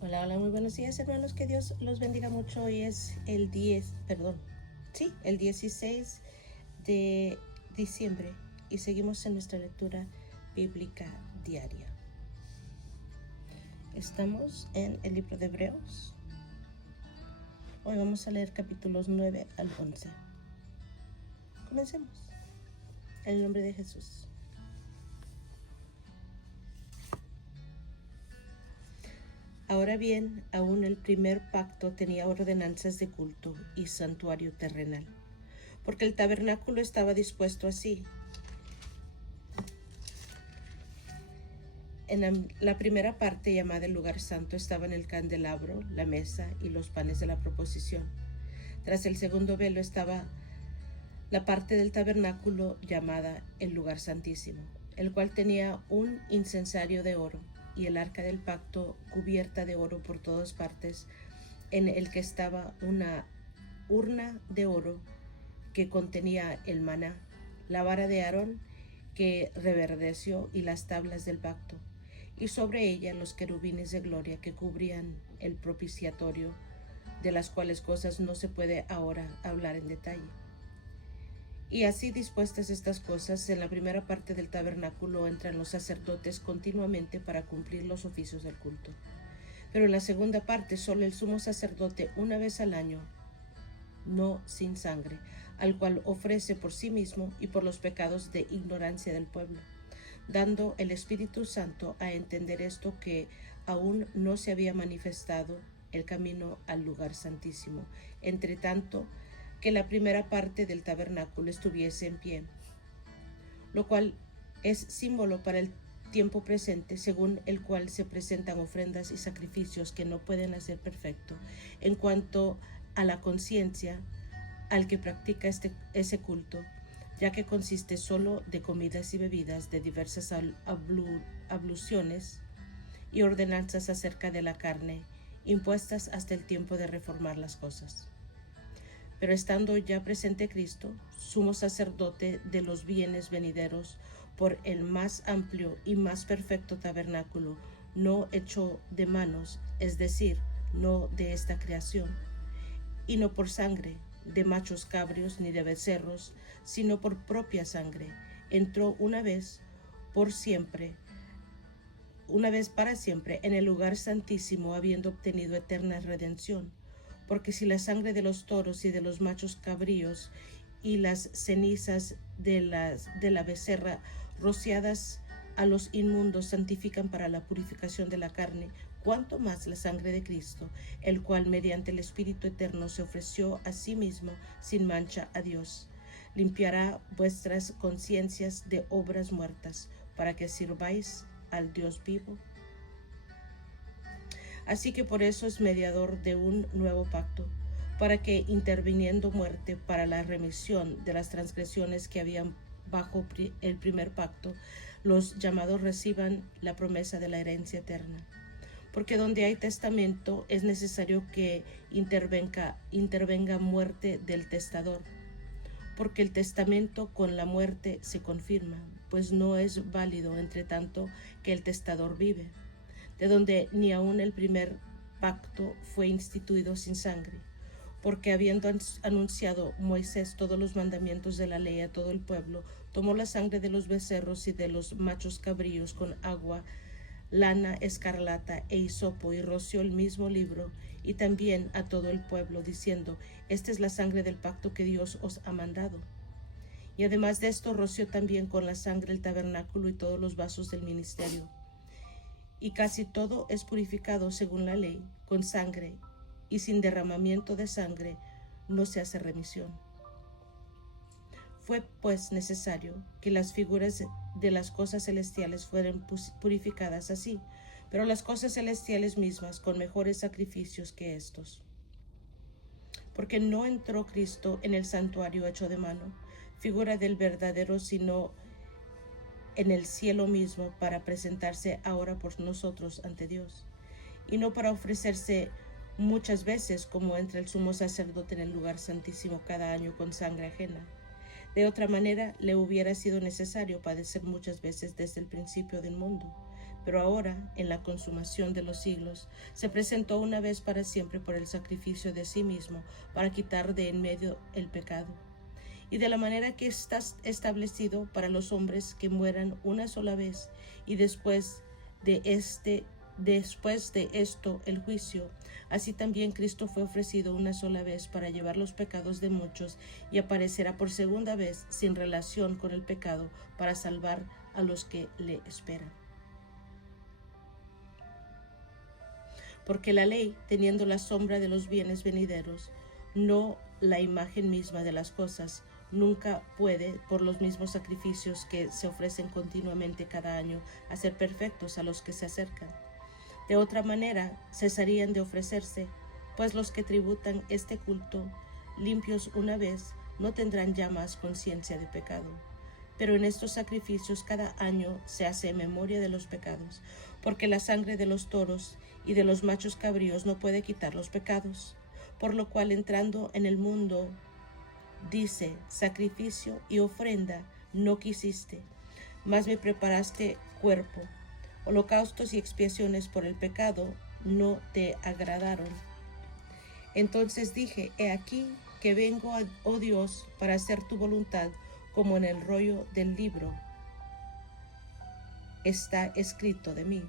Hola, hola, muy buenos días, hermanos, que Dios los bendiga mucho. Hoy es el 16 de diciembre y seguimos en nuestra lectura bíblica diaria. Estamos en el libro de Hebreos. Hoy vamos a leer capítulos 9 al 11. Comencemos. En el nombre de Jesús. Ahora bien, aún el primer pacto tenía ordenanzas de culto y santuario terrenal, porque el tabernáculo estaba dispuesto así. En la primera parte, llamada el lugar santo, estaban el candelabro, la mesa y los panes de la proposición. Tras el segundo velo estaba la parte del tabernáculo llamada el lugar santísimo, el cual tenía un incensario de oro y el arca del pacto cubierta de oro por todas partes, en el que estaba una urna de oro que contenía el maná, la vara de Aarón que reverdeció y las tablas del pacto, y sobre ella los querubines de gloria que cubrían el propiciatorio, de las cuales cosas no se puede ahora hablar en detalle. Y así dispuestas estas cosas, en la primera parte del tabernáculo entran los sacerdotes continuamente para cumplir los oficios del culto. Pero en la segunda parte solo el sumo sacerdote una vez al año, no sin sangre, al cual ofrece por sí mismo y por los pecados de ignorancia del pueblo, dando el Espíritu Santo a entender esto, que aún no se había manifestado el camino al lugar santísimo, entre tanto que la primera parte del tabernáculo estuviese en pie, lo cual es símbolo para el tiempo presente, según el cual se presentan ofrendas y sacrificios que no pueden hacer perfecto en cuanto a la conciencia al que practica ese culto, ya que consiste solo de comidas y bebidas, de diversas abluciones y ordenanzas acerca de la carne, impuestas hasta el tiempo de reformar las cosas. Pero estando ya presente Cristo, sumo sacerdote de los bienes venideros, por el más amplio y más perfecto tabernáculo, no hecho de manos, es decir, no de esta creación, y no por sangre de machos cabrios ni de becerros, sino por propia sangre, entró una vez para siempre en el lugar santísimo, habiendo obtenido eterna redención. Porque si la sangre de los toros y de los machos cabríos y las cenizas de la becerra rociadas a los inmundos santifican para la purificación de la carne, cuánto más la sangre de Cristo, el cual mediante el Espíritu eterno se ofreció a sí mismo sin mancha a Dios, limpiará vuestras conciencias de obras muertas, para que sirváis al Dios vivo. Así que por eso es mediador de un nuevo pacto, para que, interviniendo muerte para la remisión de las transgresiones que habían bajo el primer pacto, los llamados reciban la promesa de la herencia eterna. Porque donde hay testamento es necesario que intervenga muerte del testador, porque el testamento con la muerte se confirma, pues no es válido entre tanto que el testador vive, de donde ni aun el primer pacto fue instituido sin sangre, porque habiendo anunciado Moisés todos los mandamientos de la ley a todo el pueblo, tomó la sangre de los becerros y de los machos cabríos con agua, lana escarlata e hisopo, y roció el mismo libro y también a todo el pueblo, diciendo: esta es la sangre del pacto que Dios os ha mandado. Y además de esto roció también con la sangre el tabernáculo y todos los vasos del ministerio. Y casi todo es purificado según la ley, con sangre, y sin derramamiento de sangre no se hace remisión. Fue pues necesario que las figuras de las cosas celestiales fueran purificadas así, pero las cosas celestiales mismas con mejores sacrificios que estos. Porque no entró Cristo en el santuario hecho de mano, figura del verdadero, sino en el cielo mismo, para presentarse ahora por nosotros ante Dios, y no para ofrecerse muchas veces como entra el sumo sacerdote en el lugar santísimo cada año con sangre ajena. De otra manera le hubiera sido necesario padecer muchas veces desde el principio del mundo. pero ahora, en la consumación de los siglos, se presentó una vez para siempre por el sacrificio de sí mismo para quitar de en medio el pecado. Y de la manera que está establecido para los hombres que mueran una sola vez, y después de esto el juicio, así también Cristo fue ofrecido una sola vez para llevar los pecados de muchos, y aparecerá por segunda vez sin relación con el pecado para salvar a los que le esperan. Porque la ley, teniendo la sombra de los bienes venideros, no la imagen misma de las cosas, nunca puede, por los mismos sacrificios que se ofrecen continuamente cada año, hacer perfectos a los que se acercan. De otra manera, cesarían de ofrecerse, pues los que tributan este culto, limpios una vez, no tendrán ya más conciencia de pecado. Pero en estos sacrificios cada año se hace memoria de los pecados, porque la sangre de los toros y de los machos cabríos no puede quitar los pecados. Por lo cual, entrando en el mundo, dice, sacrificio y ofrenda no quisiste, mas me preparaste cuerpo. Holocaustos y expiaciones por el pecado no te agradaron. Entonces dije, he aquí que vengo, oh Dios, para hacer tu voluntad, como en el rollo del libro está escrito de mí.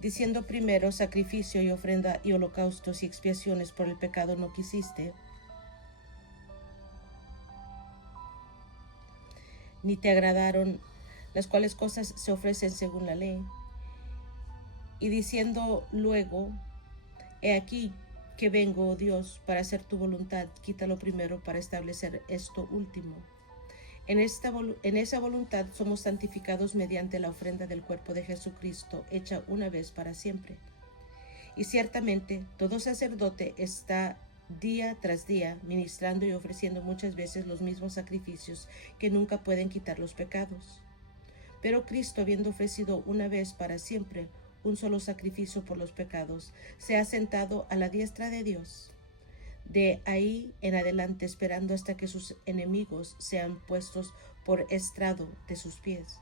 Diciendo primero, sacrificio y ofrenda y holocaustos y expiaciones por el pecado no quisiste, ni te agradaron, las cuales cosas se ofrecen según la ley. Y diciendo luego, he aquí que vengo, oh Dios, para hacer tu voluntad, quítalo primero para establecer esto último. En esa voluntad somos santificados mediante la ofrenda del cuerpo de Jesucristo, hecha una vez para siempre. Y ciertamente todo sacerdote está día tras día ministrando y ofreciendo muchas veces los mismos sacrificios que nunca pueden quitar los pecados. Pero Cristo, habiendo ofrecido una vez para siempre un solo sacrificio por los pecados, se ha sentado a la diestra de Dios. De ahí en adelante, esperando hasta que sus enemigos sean puestos por estrado de sus pies,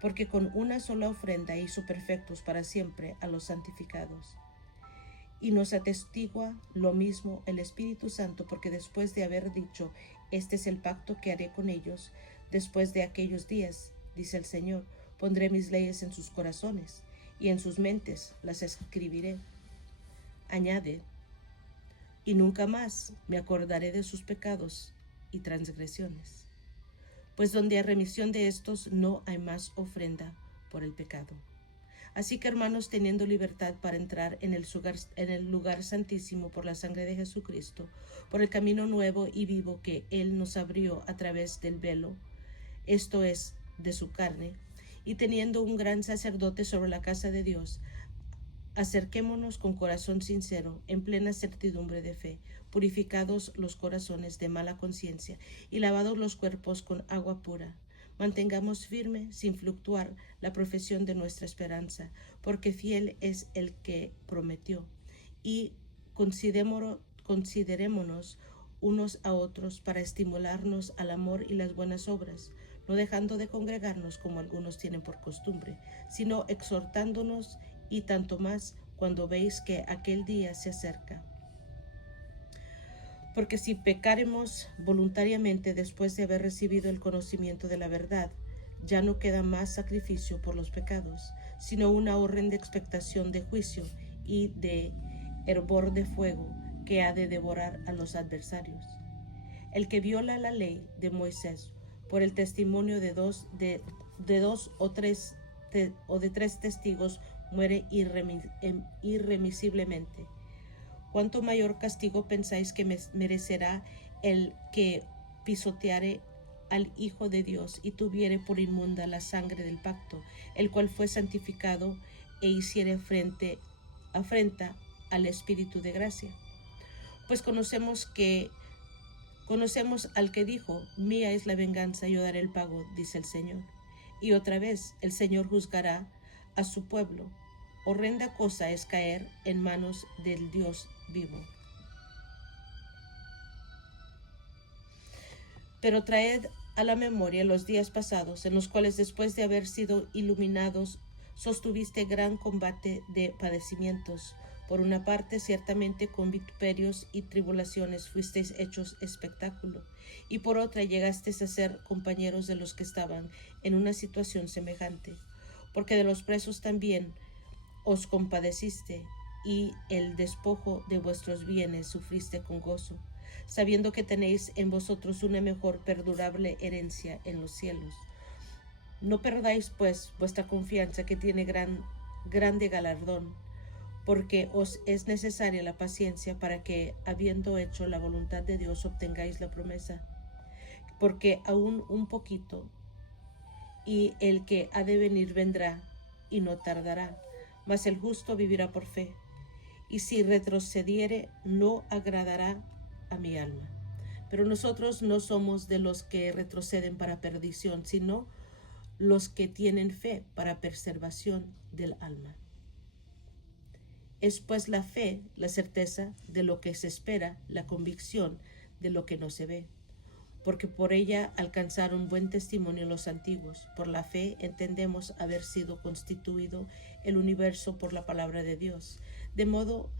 porque con una sola ofrenda hizo perfectos para siempre a los santificados. Y nos atestigua lo mismo el Espíritu Santo, porque después de haber dicho, este es el pacto que haré con ellos después de aquellos días, dice el Señor, pondré mis leyes en sus corazones y en sus mentes las escribiré. Añade, y nunca más me acordaré de sus pecados y transgresiones, pues donde hay remisión de estos no hay más ofrenda por el pecado. Así que, hermanos, teniendo libertad para entrar en el lugar santísimo por la sangre de Jesucristo, por el camino nuevo y vivo que Él nos abrió a través del velo, esto es, de su carne, y teniendo un gran sacerdote sobre la casa de Dios, acerquémonos con corazón sincero, en plena certidumbre de fe, purificados los corazones de mala conciencia y lavados los cuerpos con agua pura. Mantengamos firme, sin fluctuar, la profesión de nuestra esperanza, porque fiel es el que prometió. Y considerémonos unos a otros para estimularnos al amor y las buenas obras, no dejando de congregarnos como algunos tienen por costumbre, sino exhortándonos, y tanto más cuando veis que aquel día se acerca. Porque si pecaremos voluntariamente después de haber recibido el conocimiento de la verdad, ya no queda más sacrificio por los pecados, sino una horrenda expectación de juicio y de hervor de fuego que ha de devorar a los adversarios. El que viola la ley de Moisés por el testimonio de dos o de tres testigos muere irremisiblemente. ¿Cuánto mayor castigo pensáis que merecerá el que pisoteare al Hijo de Dios y tuviere por inmunda la sangre del pacto, el cual fue santificado e hiciere afrenta al Espíritu de gracia? Pues conocemos al que dijo, mía es la venganza, yo daré el pago, dice el Señor. Y otra vez, el Señor juzgará a su pueblo. Horrenda cosa es caer en manos del Dios vivo. Pero traed a la memoria los días pasados, en los cuales después de haber sido iluminados, sostuviste gran combate de padecimientos. Por una parte, ciertamente con vituperios y tribulaciones fuisteis hechos espectáculo, y por otra llegasteis a ser compañeros de los que estaban en una situación semejante, porque de los presos también os compadeciste, y el despojo de vuestros bienes sufriste con gozo, sabiendo que tenéis en vosotros una mejor perdurable herencia en los cielos. No perdáis, pues, vuestra confianza, que tiene grande galardón, porque os es necesaria la paciencia para que, habiendo hecho la voluntad de Dios, obtengáis la promesa. Porque aún un poquito, y el que ha de venir vendrá, y no tardará, mas el justo vivirá por fe. Y si retrocediere, no agradará a mi alma. Pero nosotros no somos de los que retroceden para perdición, sino los que tienen fe para preservación del alma. Es pues la fe, la certeza de lo que se espera, la convicción de lo que no se ve. Porque por ella alcanzaron buen testimonio los antiguos. Por la fe entendemos haber sido constituido el universo por la palabra de Dios, de modo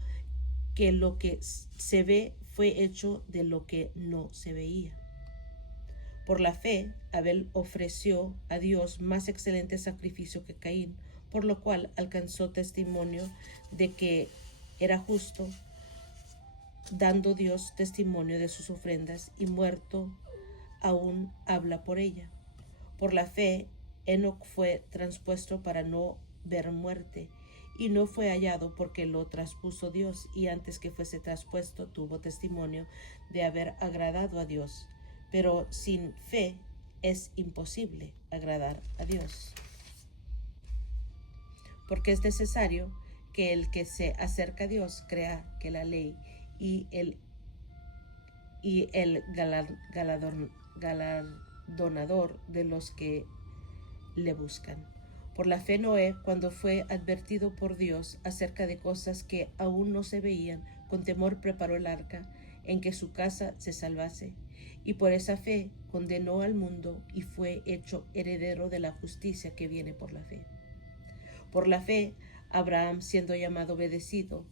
que lo que se ve fue hecho de lo que no se veía. Por la fe, Abel ofreció a Dios más excelente sacrificio que Caín, por lo cual alcanzó testimonio de que era justo, dando Dios testimonio de sus ofrendas, y muerto aún habla por ella. Por la fe, Enoc fue traspuesto para no ver muerte, y no fue hallado porque lo traspuso Dios, y antes que fuese traspuesto tuvo testimonio de haber agradado a Dios. Pero sin fe es imposible agradar a Dios, porque es necesario que el que se acerca a Dios crea que la ley y el galardonador de los que le buscan. Por la fe Noé, cuando fue advertido por Dios acerca de cosas que aún no se veían, con temor preparó el arca en que su casa se salvase, y por esa fe condenó al mundo y fue hecho heredero de la justicia que viene por la fe. Por la fe, Abraham, siendo llamado, obedecido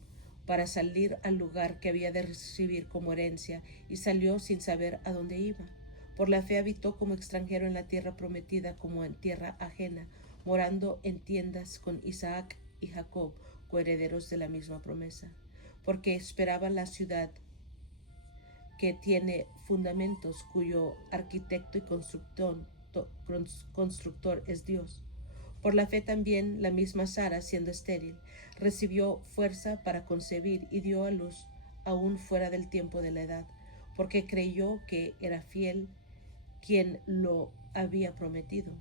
para salir al lugar que había de recibir como herencia, y salió sin saber a dónde iba. Por la fe habitó como extranjero en la tierra prometida, como en tierra ajena, morando en tiendas con Isaac y Jacob, coherederos de la misma promesa, porque esperaba la ciudad que tiene fundamentos, cuyo arquitecto y constructor es Dios. Por la fe también la misma Sara, siendo estéril, recibió fuerza para concebir y dio a luz aún fuera del tiempo de la edad, porque creyó que era fiel quien lo había prometido.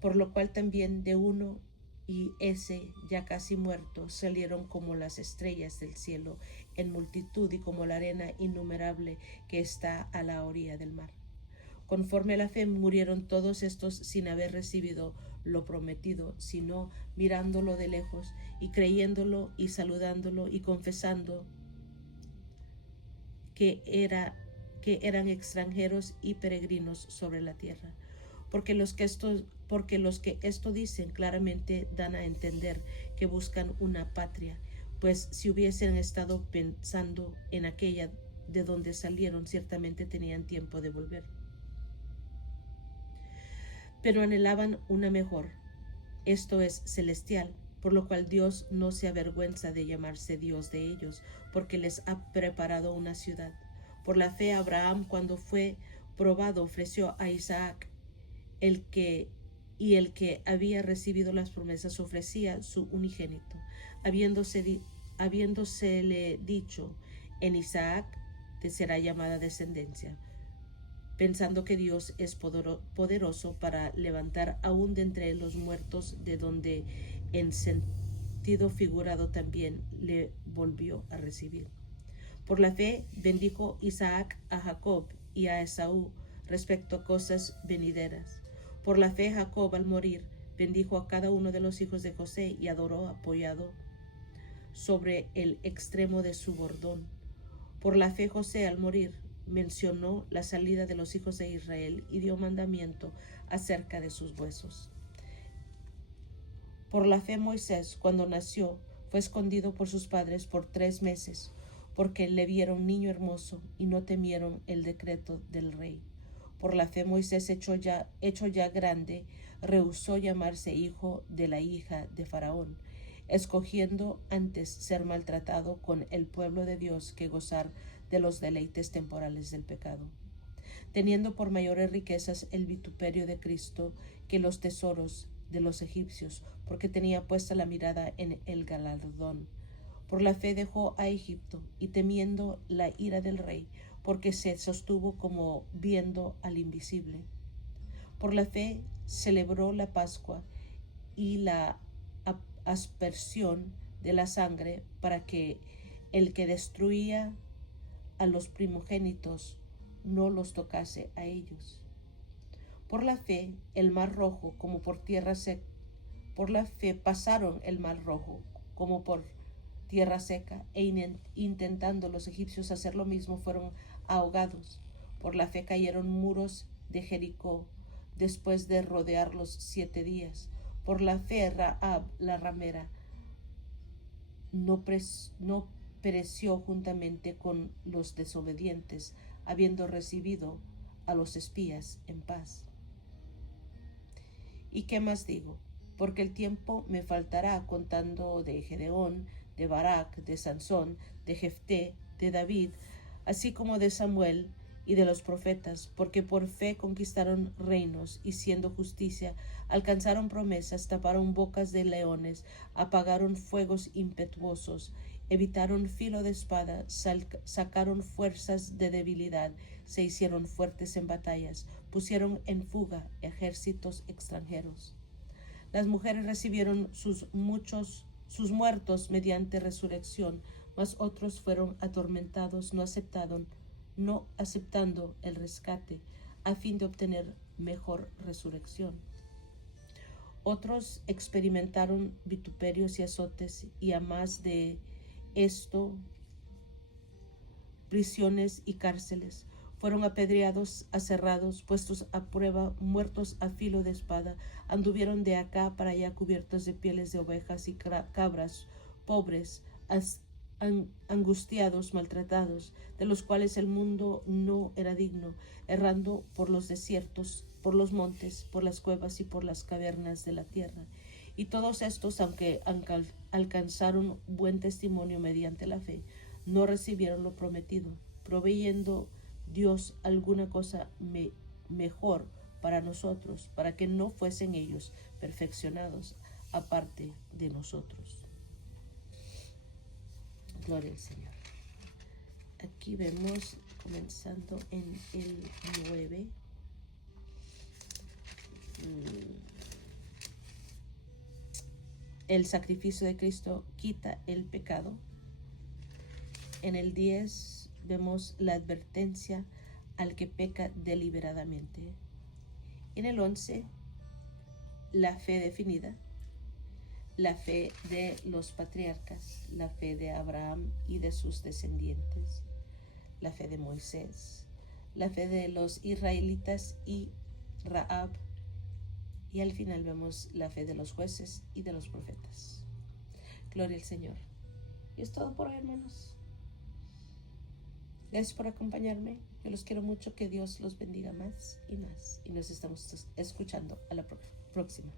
Por lo cual también de uno y ese ya casi muerto salieron como las estrellas del cielo en multitud y como la arena innumerable que está a la orilla del mar. Conforme a la fe murieron todos estos sin haber recibido lo prometido, sino mirándolo de lejos y creyéndolo y saludándolo y confesando que eran extranjeros y peregrinos sobre la tierra. Porque los que esto dicen claramente dan a entender que buscan una patria, pues si hubiesen estado pensando en aquella de donde salieron, ciertamente tenían tiempo de volver. Pero anhelaban una mejor, esto es celestial, por lo cual Dios no se avergüenza de llamarse Dios de ellos, porque les ha preparado una ciudad. Por la fe Abraham, cuando fue probado, ofreció a Isaac, el que había recibido las promesas ofrecía su unigénito, habiéndosele dicho: en Isaac te será llamada descendencia, pensando que Dios es poderoso para levantar aún de entre los muertos, de donde en sentido figurado también le volvió a recibir. Por la fe bendijo Isaac a Jacob y a Esaú respecto a cosas venideras. Por la fe Jacob, al morir, bendijo a cada uno de los hijos de José y adoró apoyado sobre el extremo de su bordón. Por la fe José, al morir, mencionó la salida de los hijos de Israel y dio mandamiento acerca de sus huesos. Por la fe Moisés, cuando nació, fue escondido por sus padres por 3 meses, porque le vieron niño hermoso y no temieron el decreto del rey. Por la fe Moisés, hecho ya grande, rehusó llamarse hijo de la hija de Faraón, escogiendo antes ser maltratado con el pueblo de Dios que gozar de los deleites temporales del pecado, teniendo por mayores riquezas el vituperio de Cristo que los tesoros de los egipcios, porque tenía puesta la mirada en el galardón. Por la fe dejó a Egipto, y temiendo la ira del rey, porque se sostuvo como viendo al invisible. Por la fe celebró la Pascua y la aspersión de la sangre, para que el que destruía a los primogénitos no los tocase a ellos. Por la fe el mar rojo como por tierra seca. Por la fe pasaron el mar rojo como por tierra seca, e intentando los egipcios hacer lo mismo, fueron ahogados. Por la fe cayeron muros de Jericó después de rodearlos 7 días. Por la fe Rahab la ramera no pereció juntamente con los desobedientes, habiendo recibido a los espías en paz. ¿Y qué más digo? Porque el tiempo me faltará contando de Gedeón, de Barak, de Sansón, de Jefté, de David, así como de Samuel y de los profetas, porque por fe conquistaron reinos, y siendo justicia, alcanzaron promesas, taparon bocas de leones, apagaron fuegos impetuosos, evitaron filo de espada, sacaron fuerzas de debilidad, se hicieron fuertes en batallas, pusieron en fuga ejércitos extranjeros. Las mujeres recibieron sus muertos mediante resurrección, mas otros fueron atormentados, no aceptando el rescate, a fin de obtener mejor resurrección. Otros experimentaron vituperios y azotes, y a más de esto, prisiones y cárceles. Fueron apedreados, aserrados, puestos a prueba, muertos a filo de espada. Anduvieron de acá para allá cubiertos de pieles de ovejas y cabras, pobres, angustiados, maltratados, de los cuales el mundo no era digno, errando por los desiertos, por los montes, por las cuevas y por las cavernas de la tierra. Y todos estos, aunque alcanzaron buen testimonio mediante la fe, no recibieron lo prometido, proveyendo Dios alguna cosa mejor para nosotros, para que no fuesen ellos perfeccionados aparte de nosotros. Gloria al Señor. Aquí vemos, comenzando en el 9, el sacrificio de Cristo quita el pecado. En el 10 vemos la advertencia al que peca deliberadamente. En el 11, la fe definida, la fe de los patriarcas, la fe de Abraham y de sus descendientes, la fe de Moisés, la fe de los israelitas y Rahab, y al final vemos la fe de los jueces y de los profetas. Gloria al Señor. Y es todo por hoy, hermanos. Gracias por acompañarme. Yo los quiero mucho. Que Dios los bendiga más y más. Y nos estamos escuchando a la próxima.